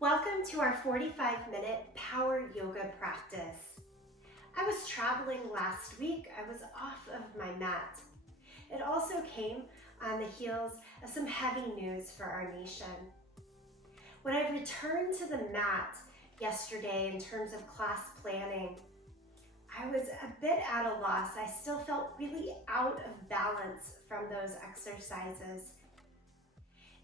Welcome to our 45-minute power yoga practice. I was traveling last week. I was off of my mat. It also came on the heels of some heavy news for our nation. When I returned to the mat yesterday in terms of class planning, I was a bit at a loss. I still felt really out of balance from those exercises.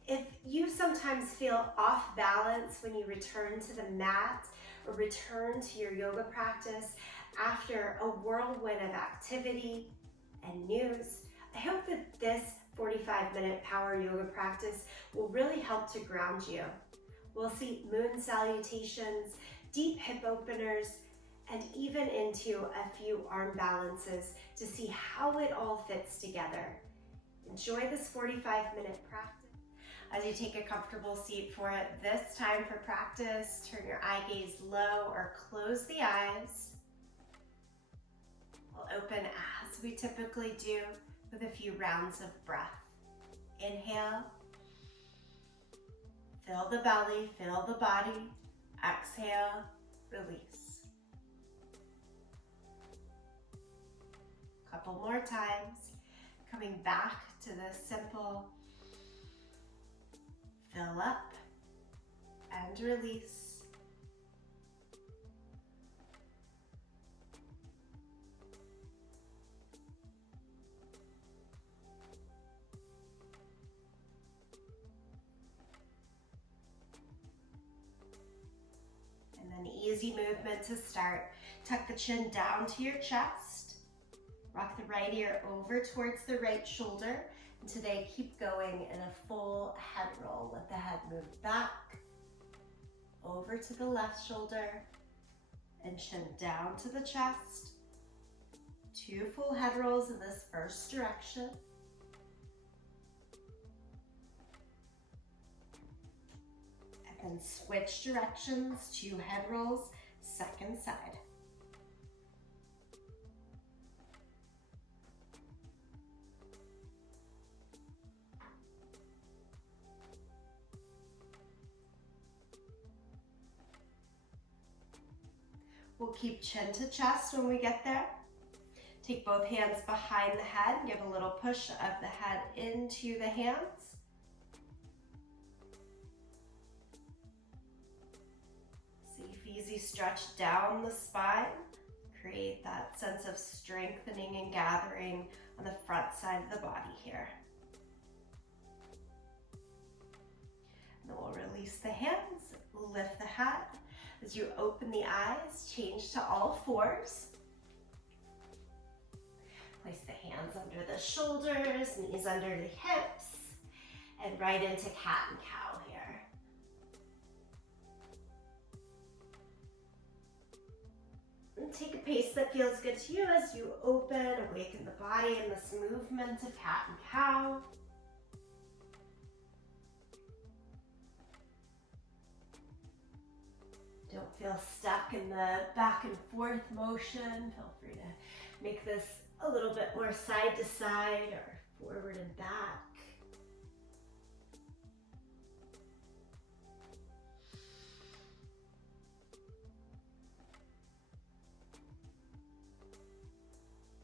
If you sometimes feel off balance when you return to the mat or return to your yoga practice after a whirlwind of activity and news, I hope that this 45-minute power yoga practice will really help to ground you. We'll see Moon Salutations, deep hip openers, and even into a few arm balances to see how it all fits together. Enjoy this 45-minute practice. As you take a comfortable seat for it, this time for practice, turn your eye gaze low or close the eyes. We'll open as we typically do with a few rounds of breath. Inhale, fill the belly, fill the body. Exhale, release. Couple more times, coming back to this simple fill up and release. And then easy movement to start. Tuck the chin down to your chest. Rock the right ear over towards the right shoulder. And today, keep going in a full head roll. Let the head move back, over to the left shoulder, and chin down to the chest. 2 full head rolls in this first direction. And then switch directions, 2 head rolls, second side. We'll keep chin to chest when we get there. Take both hands behind the head. Give a little push of the head into the hands. Safe, easy stretch down the spine. Create that sense of strengthening and gathering on the front side of the body here. And then we'll release the hands, lift the head. As you open the eyes, change to all fours. Place the hands under the shoulders, knees under the hips, and right into cat and cow here. And take a pace that feels good to you as you open, awaken the body in this movement of cat and cow. Don't feel stuck in the back and forth motion. Feel free to make this a little bit more side to side or forward and back.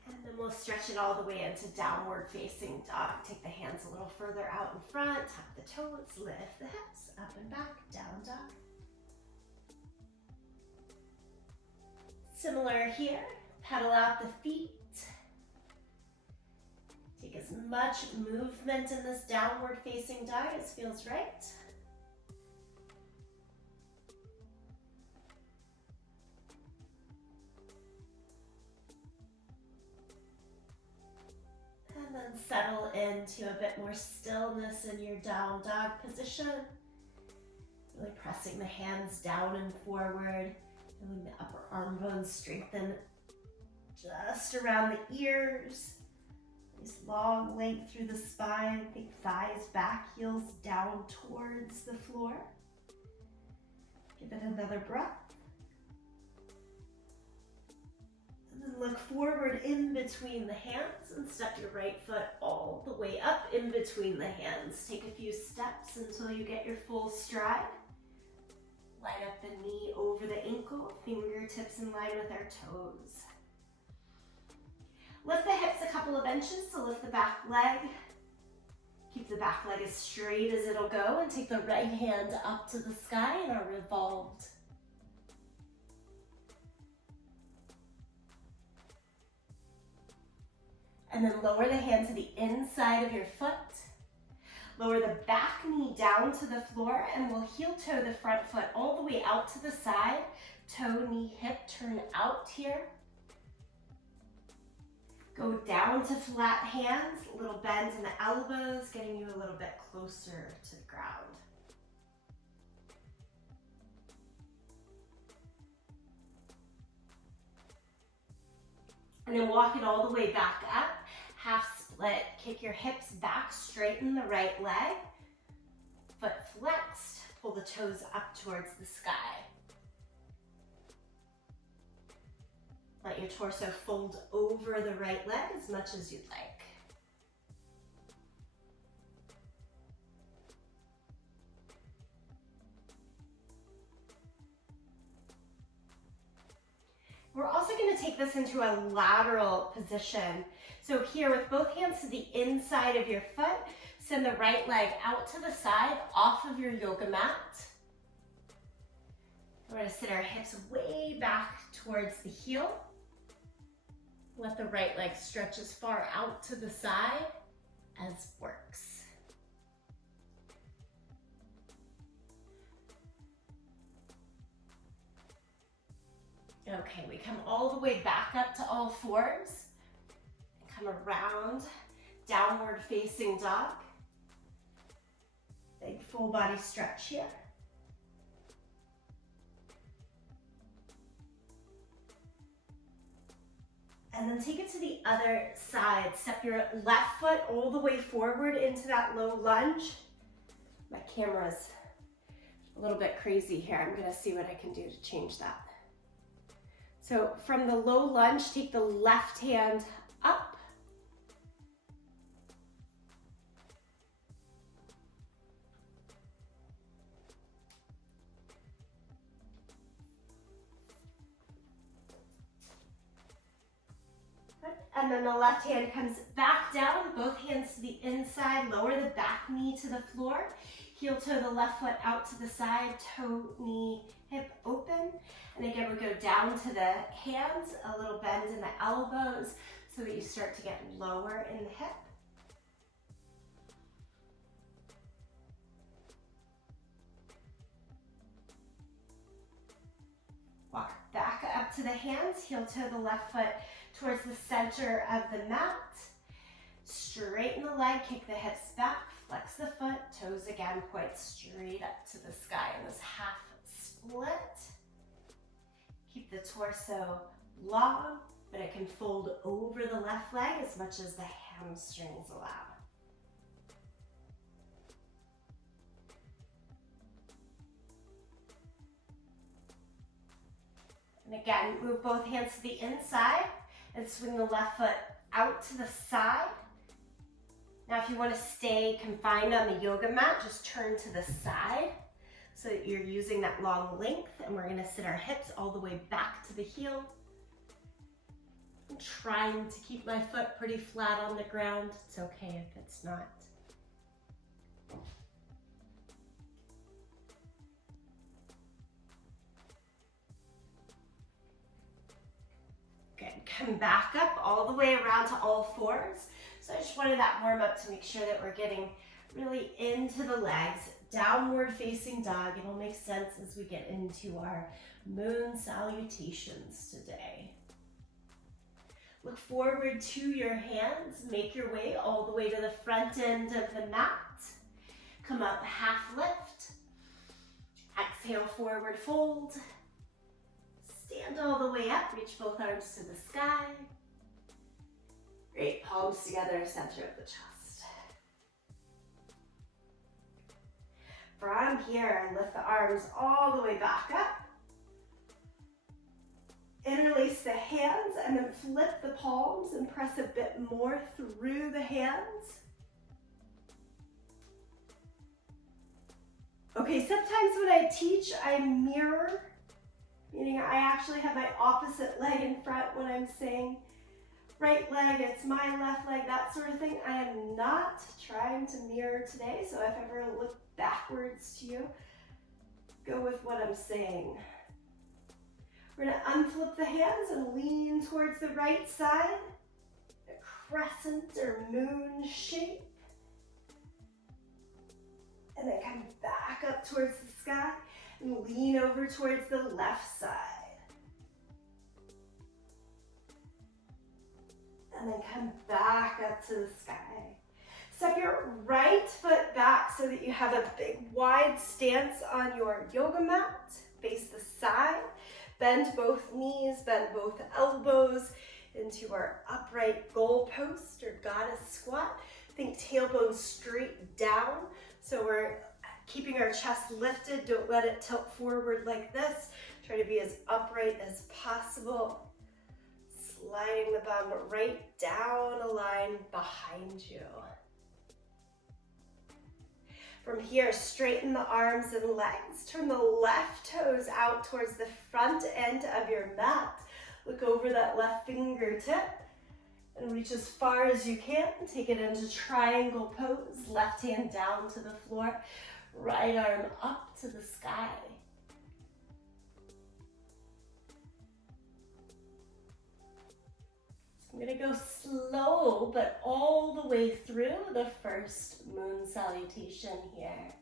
And then we'll stretch it all the way into downward facing dog. Take the hands a little further out in front, tuck the toes, lift the hips, up and back, down dog. Similar here, pedal out the feet. Take as much movement in this downward facing dog as feels right. And then settle into a bit more stillness in your down dog position. Really pressing the hands down and forward. Feeling the upper arm bones strengthen just around the ears. Nice long length through the spine. Think thighs back, heels down towards the floor. Give it another breath. And then look forward in between the hands and step your right foot all the way up in between the hands. Take a few steps until you get your full stride. Line up the knee over the ankle, fingertips in line with our toes. Lift the hips a couple of inches to lift the back leg. Keep the back leg as straight as it'll go and take the right hand up to the sky in our revolved. And then lower the hand to the inside of your foot. Lower the back knee down to the floor and we'll heel toe the front foot all the way out to the side. Toe, knee, hip, turn out here. Go down to flat hands, a little bend in the elbows, getting you a little bit closer to the ground. And then walk it all the way back up, half split. Kick your hips back, straighten the right leg. Foot flexed, pull the toes up towards the sky. Let your torso fold over the right leg as much as you'd like. We're also going to take this into a lateral position. So here with both hands to the inside of your foot, send the right leg out to the side off of your yoga mat. We're going to sit our hips way back towards the heel. Let the right leg stretch as far out to the side as works. Okay, we come all the way back up to all fours. Come around, downward facing dog. Big full body stretch here. And then take it to the other side. Step your left foot all the way forward into that low lunge. My camera's a little bit crazy here. I'm gonna see what I can do to change that. So from the low lunge, take the left hand up. And then the left hand comes back down, both hands to the inside, lower the back knee to the floor, heel toe the left foot out to the side, toe, knee, hip open. And again, we go down to the hands, a little bend in the elbows so that you start to get lower in the hip. Walk back up to the hands, heel toe the left foot towards the center of the mat. Straighten the leg, kick the hips back, flex the foot, toes again point straight up to the sky in this half split. Keep the torso long, but it can fold over the left leg as much as the hamstrings allow. And again, move both hands to the inside and swing the left foot out to the side. Now, if you want to stay confined on the yoga mat, just turn to the side so that you're using that long length, and we're going to sit our hips all the way back to the heel. I'm trying to keep my foot pretty flat on the ground. It's okay if it's not. Good, come back up all the way around to all fours. So I just wanted that warm up to make sure that we're getting really into the legs, downward facing dog. It'll make sense as we get into our Moon Salutations today. Look forward to your hands, make your way all the way to the front end of the mat. Come up, half lift. Exhale, forward fold. Stand all the way up, reach both arms to the sky. Great, palms together, center of the chest. From here, lift the arms all the way back up. Interlace the hands and then flip the palms and press a bit more through the hands. Okay, sometimes when I teach, I mirror, meaning I actually have my opposite leg in front when I'm saying right leg, it's my left leg, that sort of thing. I am not trying to mirror today, so if I ever look backwards to you, go with what I'm saying. We're gonna unflip the hands and lean towards the right side, a crescent or moon shape. And then come back up towards the sky and lean over towards the left side. And then come back up to the sky. Step your right foot back so that you have a big wide stance on your yoga mat. Face the side. Bend both knees, bend both elbows into our upright goalpost or goddess squat. Think tailbone straight down. So we're keeping our chest lifted. Don't let it tilt forward like this. Try to be as upright as possible. Sliding the bum right down a line behind you. From here, straighten the arms and legs. Turn the left toes out towards the front end of your mat. Look over that left fingertip and reach as far as you can. Take it into triangle pose. Left hand down to the floor. Right arm up to the sky. I'm gonna go slow, but all the way through the first moon salutation here.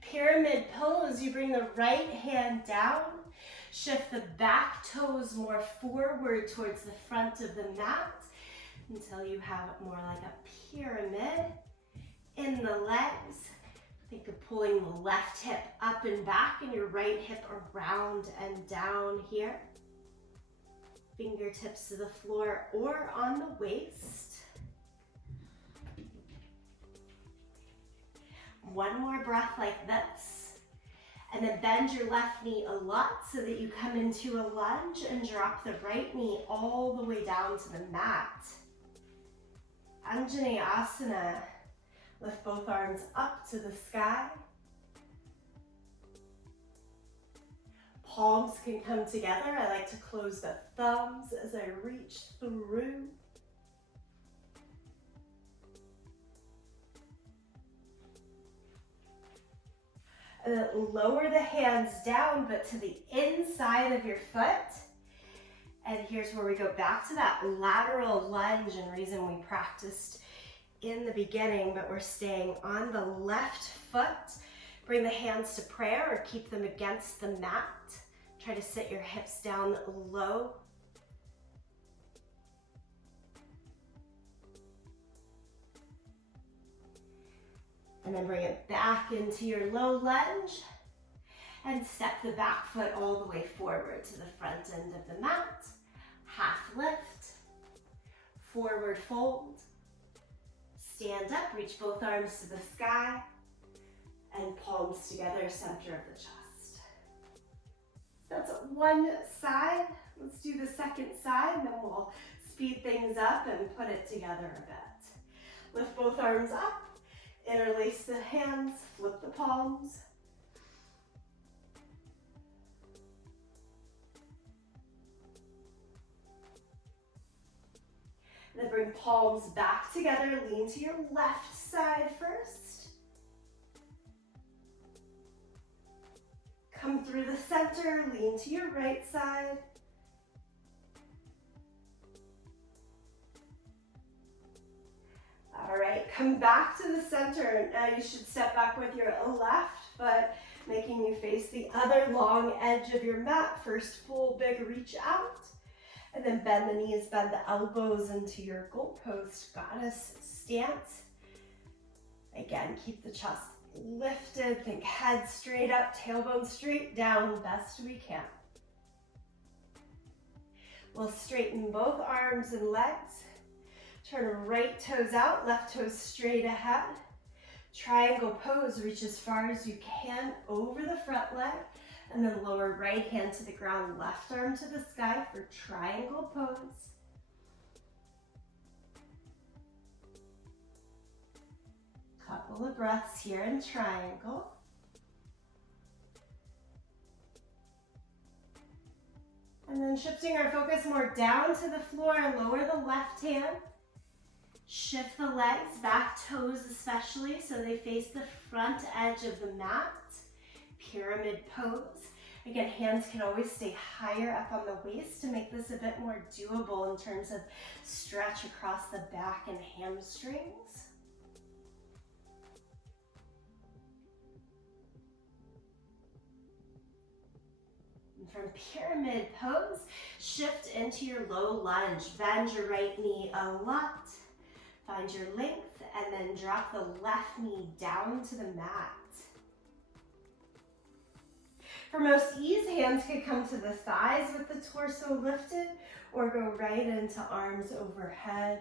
Pyramid pose, you bring the right hand down, shift the back toes more forward towards the front of the mat until you have it more like a pyramid. In the legs, think of pulling the left hip up and back and your right hip around and down here. Fingertips to the floor or on the waist. One more breath like this. And then bend your left knee a lot so that you come into a lunge and drop the right knee all the way down to the mat. Anjaneyasana. Lift both arms up to the sky. Palms can come together. I like to close the thumbs as I reach through. And then lower the hands down, but to the inside of your foot. And here's where we go back to that lateral lunge, and reason we practiced in the beginning, but we're staying on the left foot. Bring the hands to prayer or keep them against the mat. Try to sit your hips down low. And then bring it back into your low lunge. And step the back foot all the way forward to the front end of the mat. Half lift. Forward fold. Stand up, reach both arms to the sky. And palms together, center of the chest. That's one side. Let's do the second side, and then we'll speed things up and put it together a bit. Lift both arms up, interlace the hands, flip the palms. And then bring palms back together, lean to your left side first. Come through the center, lean to your right side. All right, come back to the center. Now you should step back with your left foot, making you face the other long edge of your mat. First full big reach out. And then bend the knees, bend the elbows into your goalpost, goddess stance. Again, keep the chest lifted, think head straight up, tailbone straight down, best we can. We'll straighten both arms and legs. Turn right toes out, left toes straight ahead. Triangle pose, reach as far as you can over the front leg. And then lower right hand to the ground, left arm to the sky for triangle pose. Couple of breaths here in triangle. And then shifting our focus more down to the floor, lower the left hand. Shift the legs, back toes especially, so they face the front edge of the mat. Pyramid pose. Again, hands can always stay higher up on the waist to make this a bit more doable in terms of stretch across the back and hamstrings. And from pyramid pose, shift into your low lunge. Bend your right knee a lot. Find your length and then drop the left knee down to the mat. For most ease, hands could come to the thighs with the torso lifted or go right into arms overhead.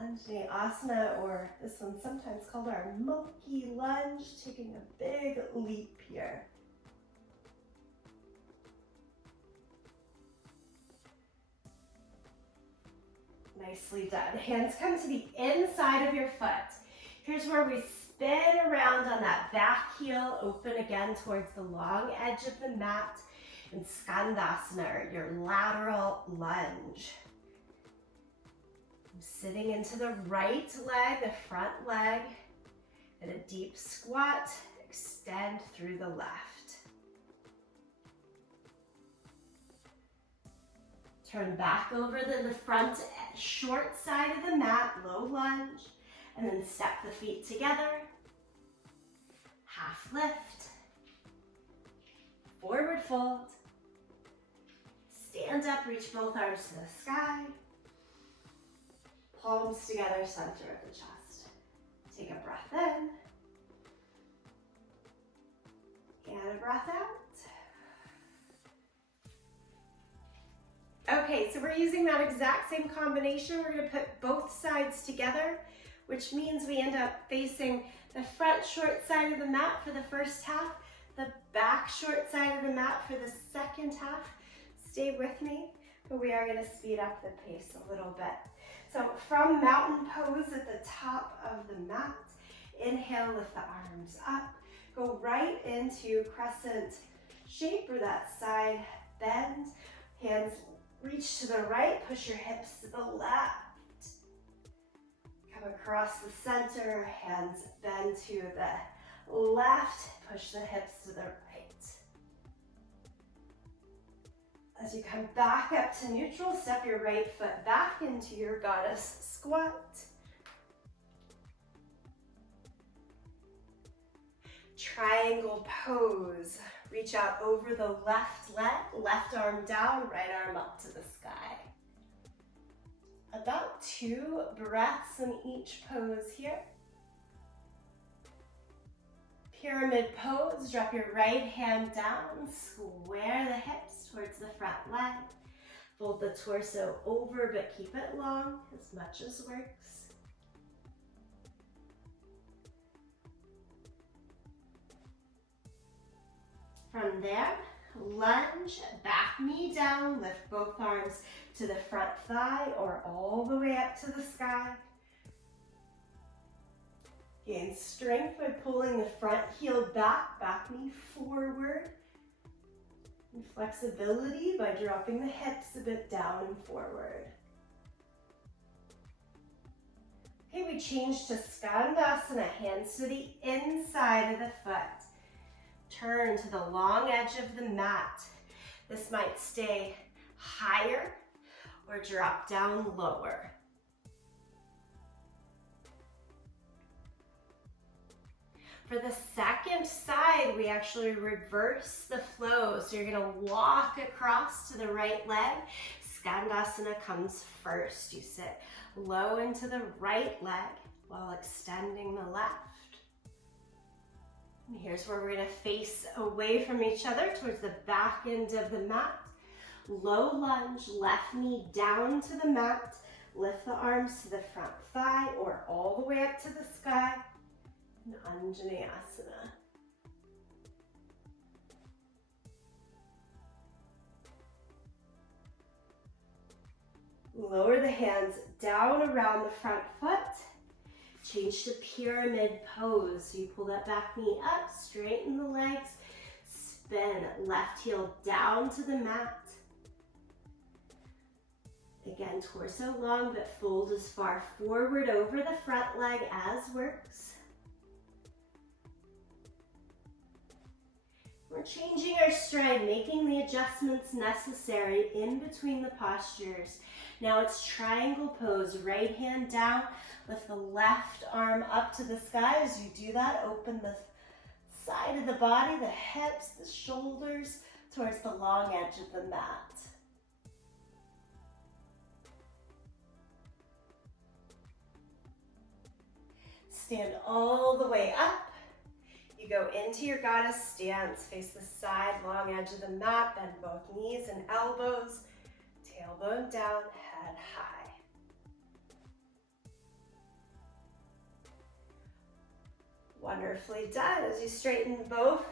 Anjaneyasana, or this one's sometimes called our monkey lunge, taking a big leap here. Nicely done. Hands come to the inside of your foot. Here's where we spin around on that back heel, open again towards the long edge of the mat, in Skandasana, or your lateral lunge. I'm sitting into the right leg, the front leg, and a deep squat, extend through the left. Turn back over to the front short side of the mat, low lunge, and then step the feet together. Half lift, forward fold, stand up, reach both arms to the sky, palms together, center of the chest. Take a breath in, and a breath out. Okay, so we're using that exact same combination. We're gonna put both sides together, which means we end up facing the front short side of the mat for the first half, the back short side of the mat for the second half. Stay with me, but we are gonna speed up the pace a little bit. So from mountain pose at the top of the mat, inhale, lift the arms up, go right into crescent shape or that side bend. Hands reach to the right, push your hips to the left. Come across the center, hands bend to the left, push the hips to the right. As you come back up to neutral, step your right foot back into your goddess squat. Triangle pose. Reach out over the left leg, left arm down, right arm up to the sky. About 2 breaths in each pose here. Pyramid pose, drop your right hand down, square the hips towards the front leg. Fold the torso over, but keep it long, as much as works. From there, lunge, back knee down, lift both arms to the front thigh or all the way up to the sky. Gain strength by pulling the front heel back, back knee forward. And flexibility by dropping the hips a bit down and forward. Okay, we change to Skandasana, hands to the inside of the foot. Turn to the long edge of the mat. This might stay higher or drop down lower. For the second side, we actually reverse the flow. So you're gonna walk across to the right leg. Skandasana comes first. You sit low into the right leg while extending the left. And here's where we're gonna face away from each other towards the back end of the mat. Low lunge, left knee down to the mat. Lift the arms to the front thigh or all the way up to the sky. And Anjaneyasana. Lower the hands down around the front foot. Change to pyramid pose. So you pull that back knee up, straighten the legs, spin left heel down to the mat. Again, torso long, but fold as far forward over the front leg as works. We're changing our stride, making the adjustments necessary in between the postures. Now it's triangle pose, right hand down, lift the left arm up to the sky. As you do that, open the side of the body, the hips, the shoulders, towards the long edge of the mat. Stand all the way up. You go into your goddess stance, face the side, long edge of the mat, bend both knees and elbows, tailbone down, head high. Wonderfully done. As you straighten both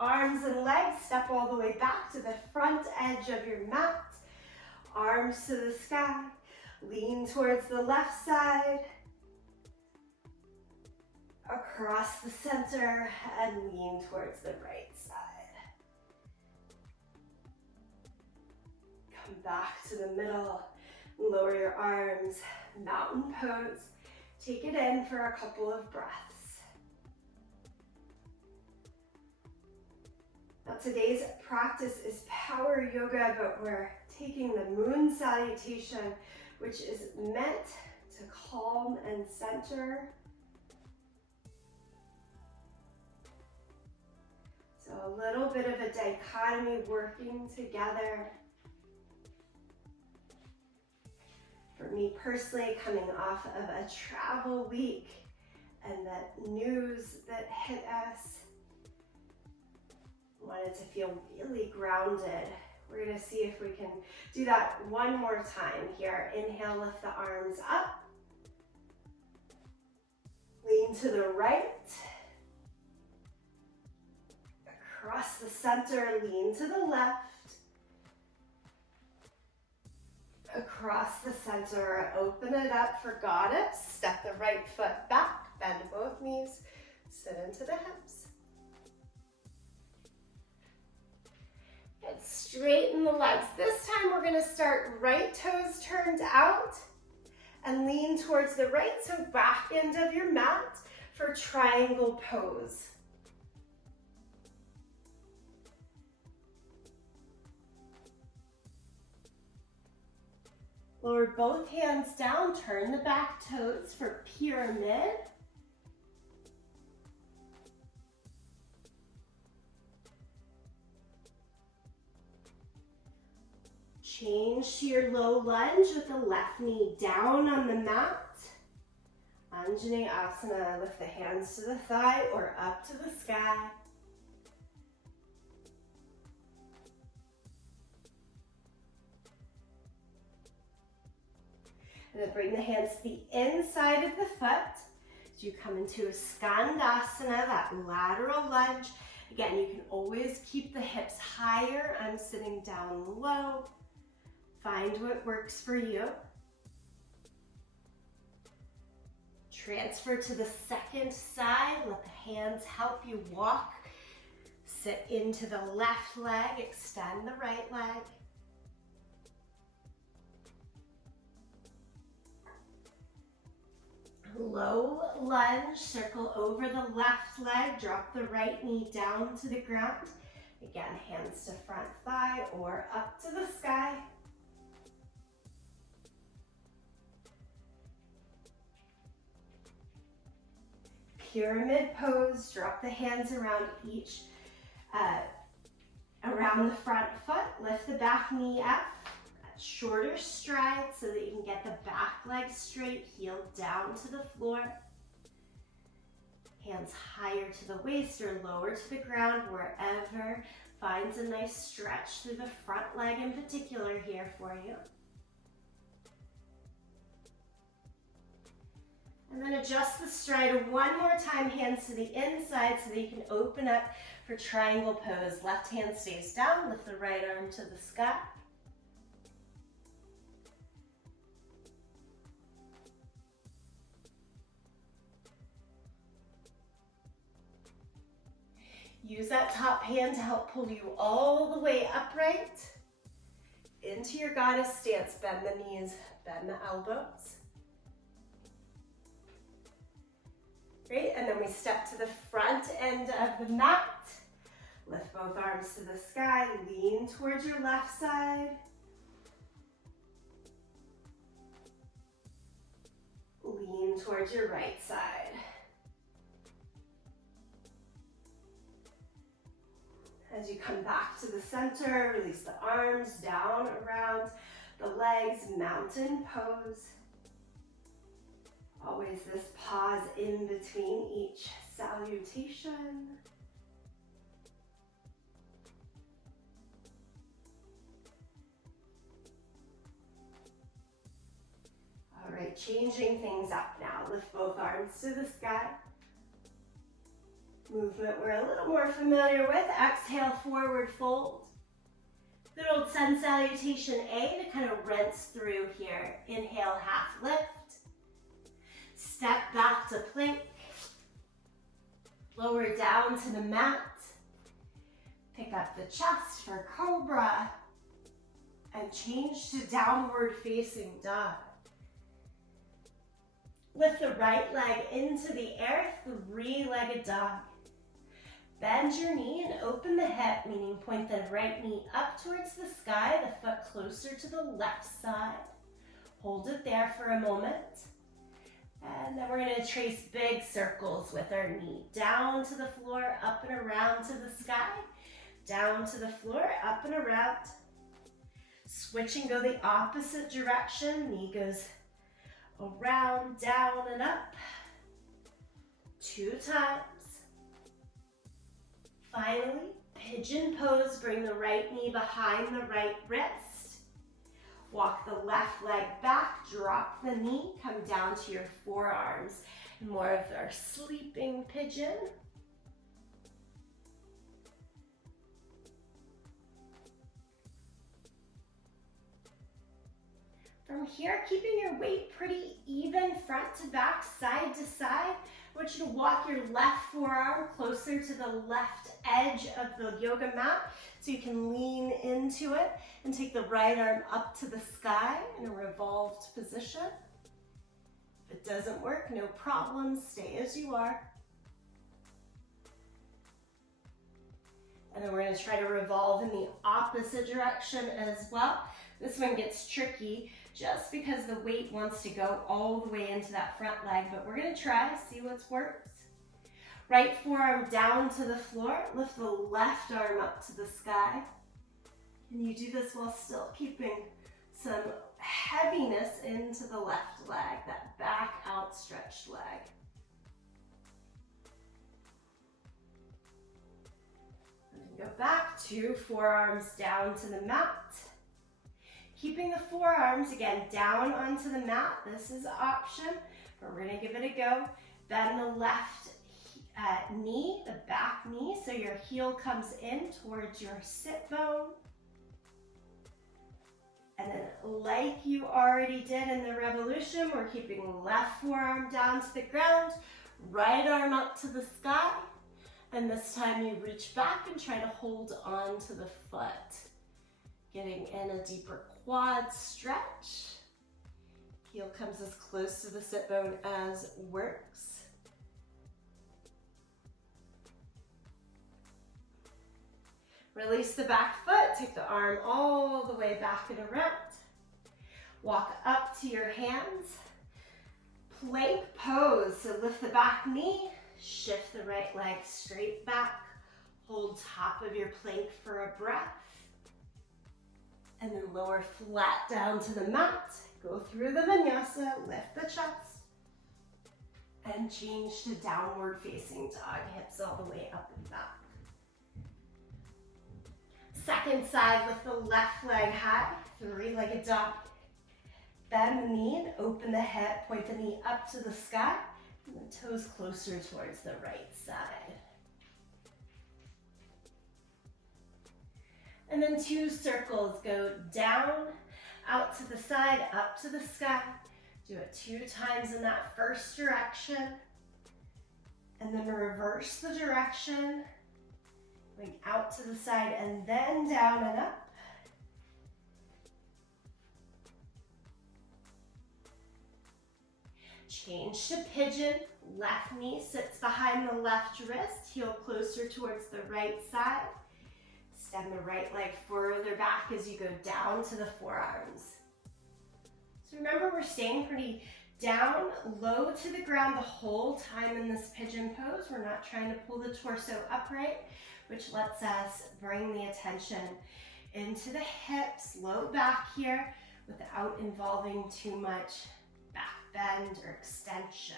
arms and legs, step all the way back to the front edge of your mat, arms to the sky, lean towards the left side, across the center, and lean towards the right side. Come back to the middle, lower your arms, mountain pose. Take it in for a couple of breaths. Now today's practice is power yoga, but we're taking the Moon Salutation, which is meant to calm and center. So a little bit of a dichotomy working together. For me personally, coming off of a travel week and that news that hit us, wanted to feel really grounded. We're gonna see if we can do that one more time here. Inhale, lift the arms up. Lean to the right. Across the center, lean to the left. Across the center, open it up for goddess. Step the right foot back, bend both knees, sit into the hips. And straighten the legs. This time we're gonna start right toes turned out and lean towards the right, so back end of your mat for triangle pose. Lower both hands down, turn the back toes for pyramid. Change to your low lunge with the left knee down on the mat. Anjaneyasana, lift the hands to the thigh or up to the sky. And then bring the hands to the inside of the foot. As you come into a Skandasana, that lateral lunge. Again, you can always keep the hips higher. I'm sitting down low. Find what works for you. Transfer to the second side. Let the hands help you walk. Sit into the left leg, extend the right leg. Low lunge, circle over the left leg, drop the right knee down to the ground. Again, hands to front thigh or up to the sky. Pyramid pose, drop the hands around around the front foot, lift the back knee up. Shorter stride so that you can get the back leg straight, heel down to the floor. Hands higher to the waist or lower to the ground, wherever finds a nice stretch through the front leg in particular here for you. And then adjust the stride one more time, hands to the inside so that you can open up for triangle pose. Left hand stays down, lift the right arm to the sky. Use that top hand to help pull you all the way upright. into your goddess stance. Bend the knees, bend the elbows. Great, and then we step to the front end of the mat. Lift both arms to the sky, lean towards your left side. Lean towards your right side. As you come back to the center, release the arms down around the legs, mountain pose. Always this pause in between each salutation. All right, changing things up now. Lift both arms to the sky. Movement we're a little more familiar with. Exhale, forward fold. Good old sun salutation A to kind of rinse through here. Inhale, half lift. Step back to plank. Lower down to the mat. Pick up the chest for cobra. And change to downward facing dog. Lift the right leg into the air, three-legged dog. Bend your knee and open the hip, meaning point the right knee up towards the sky, the foot closer to the left side. Hold it there for a moment. And then we're going to trace big circles with our knee. Down to the floor, up and around to the sky. Down to the floor, up and around. Switch and go the opposite direction. Knee goes around, down, and up. 2 times. Finally, pigeon pose. Bring the right knee behind the right wrist. Walk the left leg back, drop the knee, come down to your forearms. More of our sleeping pigeon. From here, keeping your weight pretty even, front to back, side to side. I want you to walk your left forearm closer to the left edge of the yoga mat so you can lean into it and take the right arm up to the sky in a revolved position. If it doesn't work, no problem, stay as you are. And then we're going to try to revolve in the opposite direction as well. This one gets tricky just because the weight wants to go all the way into that front leg, but we're going to try, see what works. Right forearm down to the floor, lift the left arm up to the sky. And you do this while still keeping some heaviness into the left leg, that back outstretched leg. And go back to forearms down to the mat. Keeping the forearms, again, down onto the mat. This is an option, but we're going to give it a go. Bend the left knee, the back knee, so your heel comes in towards your sit bone. And then like you already did in the revolution, we're keeping left forearm down to the ground, right arm up to the sky. And this time you reach back and try to hold on to the foot. Getting in a deeper quad stretch. Heel comes as close to the sit bone as works. Release the back foot, take the arm all the way back and around. Walk up to your hands. Plank pose, so lift the back knee, shift the right leg straight back, hold top of your plank for a breath. And then lower flat down to the mat. Go through the vinyasa, lift the chest. And change to downward facing dog, hips all the way up and back. Second side, lift the left leg high, three-legged dog. Bend the knee and open the hip, point the knee up to the sky, and the toes closer towards the right side. And then 2 circles, go down, out to the side, up to the sky. Do it 2 times in that first direction. And then reverse the direction, going out to the side and then down and up. Change to pigeon. Left knee sits behind the left wrist, heel closer towards the right side. Extend the right leg further back as you go down to the forearms. So remember, we're staying pretty down, low to the ground the whole time in this pigeon pose. We're not trying to pull the torso upright, which lets us bring the attention into the hips, low back here, without involving too much back bend or extension.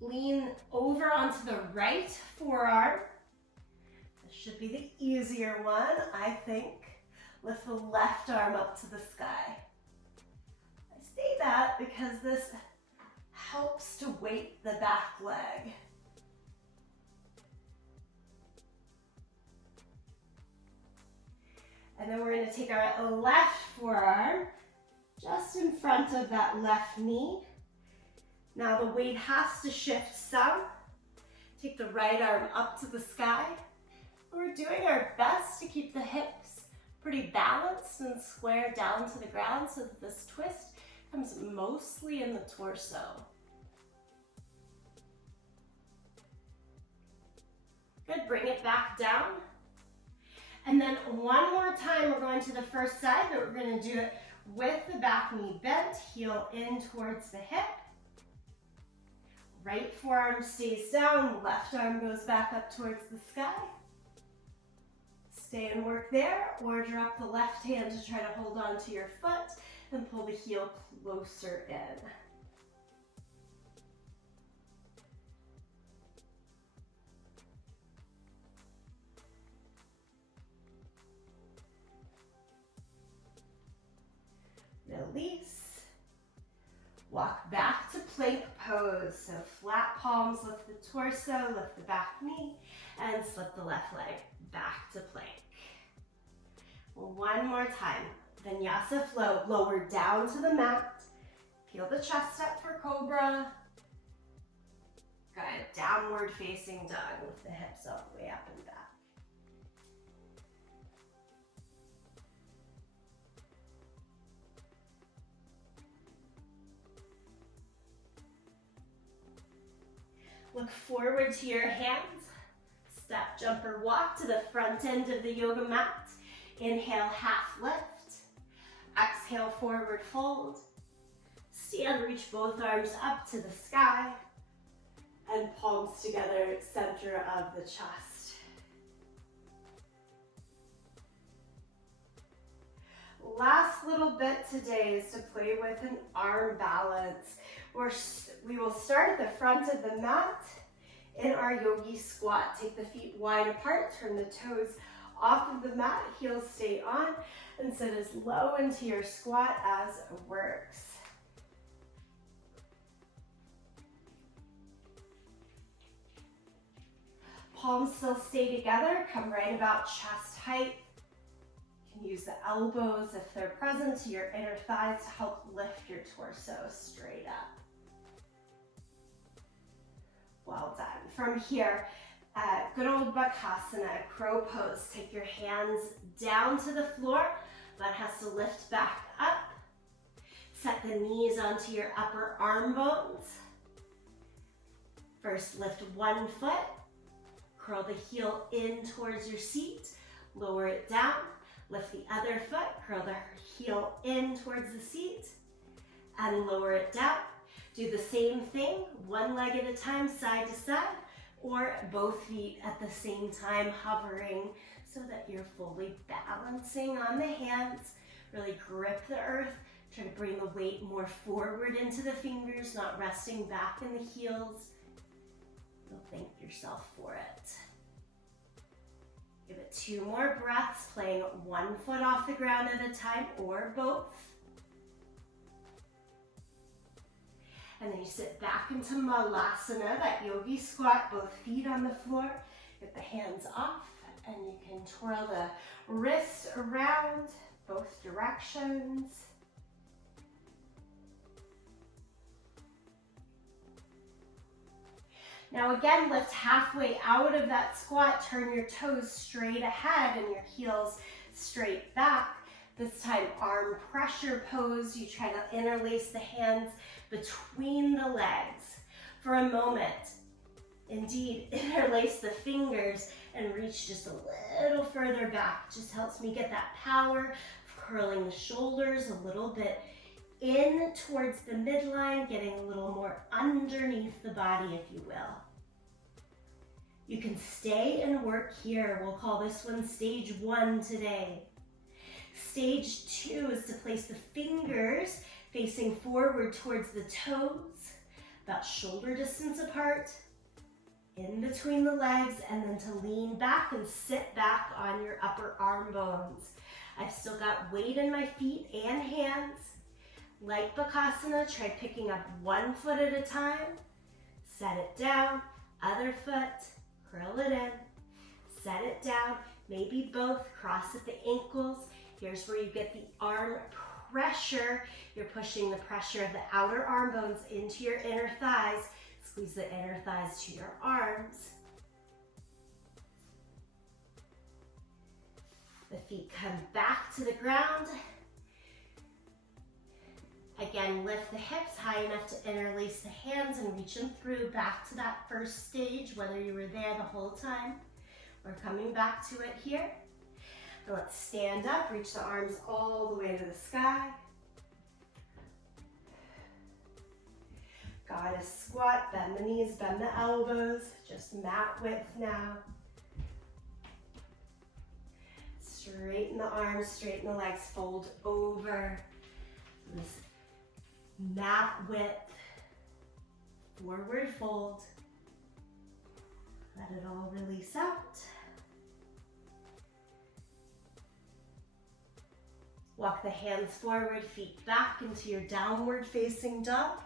Lean over onto the right forearm. This should be the easier one, I think. Lift the left arm up to the sky. I say that because this helps to weight the back leg. And then we're going to take our left forearm just in front of that left knee. Now the weight has to shift some. Take the right arm up to the sky. We're doing our best to keep the hips pretty balanced and square down to the ground so that this twist comes mostly in the torso. Good, bring it back down. And then one more time, we're going to the first side, but we're going to do it with the back knee bent, heel in towards the hip. Right forearm stays down, left arm goes back up towards the sky. Stay and work there, or drop the left hand to try to hold on to your foot and pull the heel closer in. Release. Walk back to plank pose. So flat palms, lift the torso, lift the back knee, and slip the left leg back to plank. One more time. Vinyasa flow. Lower down to the mat. Peel the chest up for cobra. Good. Downward facing dog with the hips all the way up and back. Look forward to your hands. Step, jump, or walk to the front end of the yoga mat. Inhale, half lift. Exhale, forward fold. Stand, reach both arms up to the sky. And palms together, center of the chest. Last little bit today is to play with an arm balance. We will start at the front of the mat in our yogi squat. Take the feet wide apart, turn the toes off of the mat, heels stay on, and sit as low into your squat as works. Palms still stay together, come right about chest height. You can use the elbows, if they're present, to your inner thighs to help lift your torso straight up. Well done. From here, good old Bakasana, crow pose. Take your hands down to the floor. Butt has to lift back up. Set the knees onto your upper arm bones. First, lift one foot. Curl the heel in towards your seat. Lower it down. Lift the other foot. Curl the heel in towards the seat. And lower it down. Do the same thing, one leg at a time, side to side, or both feet at the same time, hovering so that you're fully balancing on the hands. Really grip the earth. Try to bring the weight more forward into the fingers, not resting back in the heels. You'll thank yourself for it. Give it 2 more breaths, playing one foot off the ground at a time, or both. And then you sit back into Malasana, that yogi squat, both feet on the floor. Get the hands off, and you can twirl the wrists around both directions. Now again, lift halfway out of that squat, turn your toes straight ahead and your heels straight back. This time, arm pressure pose. You try to interlace the hands between the legs for a moment. Indeed, interlace the fingers and reach just a little further back. Just helps me get that power of curling the shoulders a little bit in towards the midline, getting a little more underneath the body, if you will. You can stay and work here. We'll call this one stage 1 today. Stage 2 is to place the fingers facing forward towards the toes, about shoulder distance apart, in between the legs, and then to lean back and sit back on your upper arm bones. I've still got weight in my feet and hands. Like Bakasana, try picking up one foot at a time. Set it down, other foot, curl it in, set it down, maybe both, cross at the ankles. Here's where you get the arm pressure. You're pushing the pressure of the outer arm bones into your inner thighs. Squeeze the inner thighs to your arms. The feet come back to the ground. Again, lift the hips high enough to interlace the hands and reach them through back to that first stage, whether you were there the whole time or coming back to it here. And let's stand up, reach the arms all the way to the sky. Goddess squat, bend the knees, bend the elbows, just mat width now. Straighten the arms, straighten the legs, fold over. So this mat width, forward fold. Let it all release out. Walk the hands forward, feet back into your downward facing dog.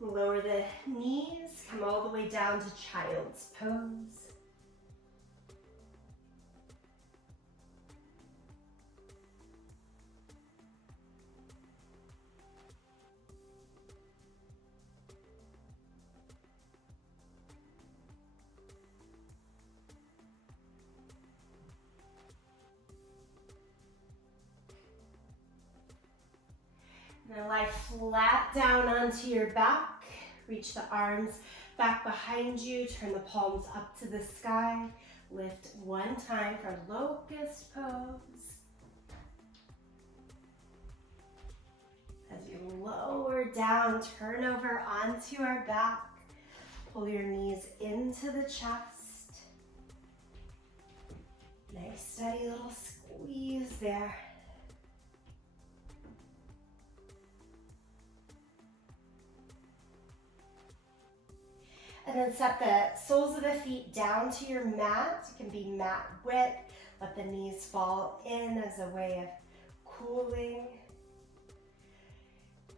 Lower the knees, come all the way down to child's pose. Now lie flat down onto your back. Reach the arms back behind you. Turn the palms up to the sky. Lift one time for locust pose. As you lower down, turn over onto our back. Pull your knees into the chest. Nice steady little squeeze there. And then set the soles of the feet down to your mat. It can be mat width. Let the knees fall in as a way of cooling.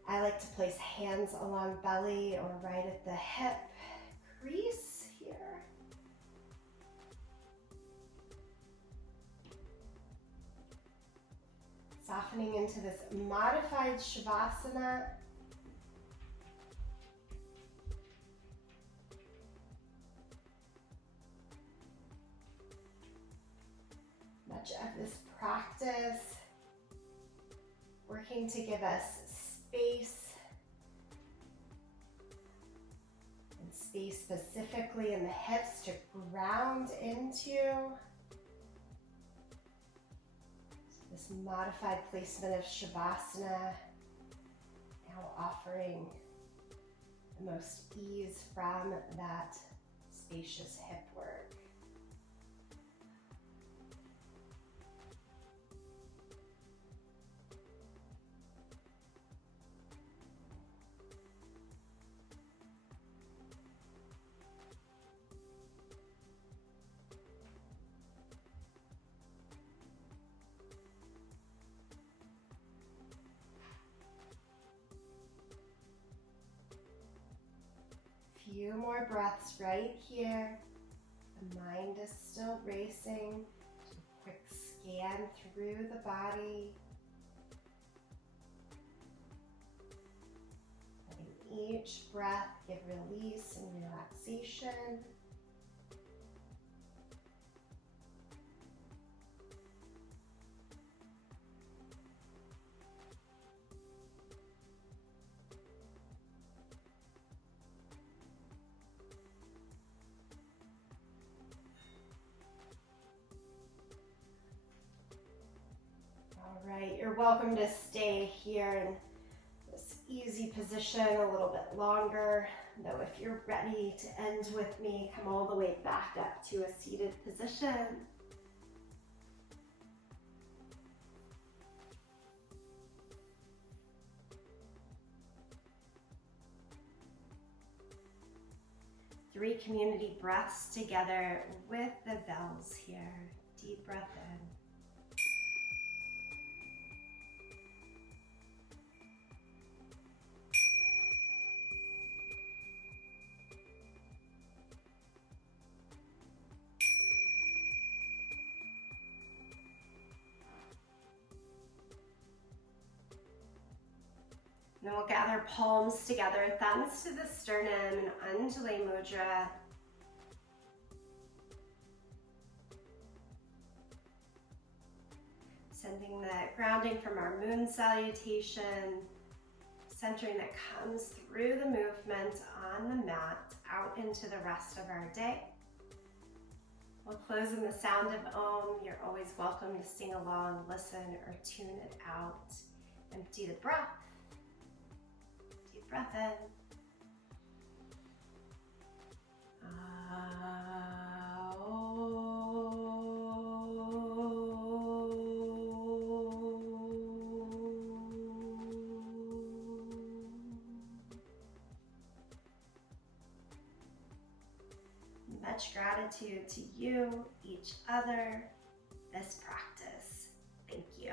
I like to place hands along belly or right at the hip crease here. Softening into this modified Shavasana. Much of this practice working to give us space, and space specifically in the hips to ground into. So this modified placement of Shavasana, now offering the most ease from that spacious hip work. Few more breaths right here. The mind is still racing. Do a quick scan through the body. Letting each breath, give release and relaxation. All right, you're welcome to stay here in this easy position a little bit longer, though if you're ready to end with me, come all the way back up to a seated position. Three community breaths together with the bells here. Deep breath in. Then we'll gather palms together, thumbs to the sternum, and Anjali Mudra. Sending the grounding from our Moon Salutation, centering that comes through the movement on the mat out into the rest of our day. We'll close in the sound of Om. You're always welcome to sing along, listen, or tune it out. Empty the breath. Deep breath in. Much gratitude to you, each other, this practice. Thank you.